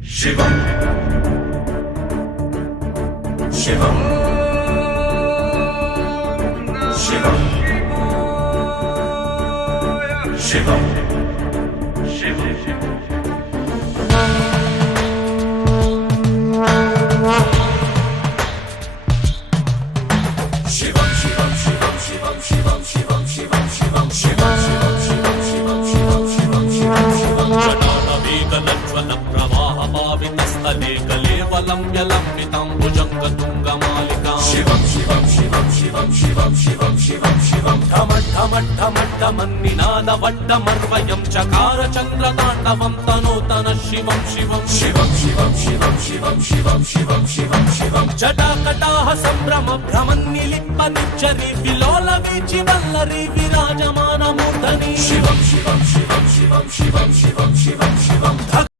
शिवं शिवं शिवं शिवं जटालवेगलज्ज्वलप्रवाहपावितस्थले कलेवलं यलम्बिताम्बुजङ्गतुङ्गमालिकाम् शिवं शिवं शिवं शिवं शिवं शिवं शिवं शिवं ढमढमढमढमन्निनादवड्डमर्वयं चकार चन्द्रताण्डवं तनोतन शिवं शिवं शिवं शिवं शिवं शिवं शिवं शिवं शिवं शिवं जटाकटाः सम्भ्रम भ्रमन्निलिप्पनिच्चरी विलोल वीचि वल्लरी विराजमानमूर्धनि शिवं शिवं शिवं शिवं शिवं शिवं शिवं शिवं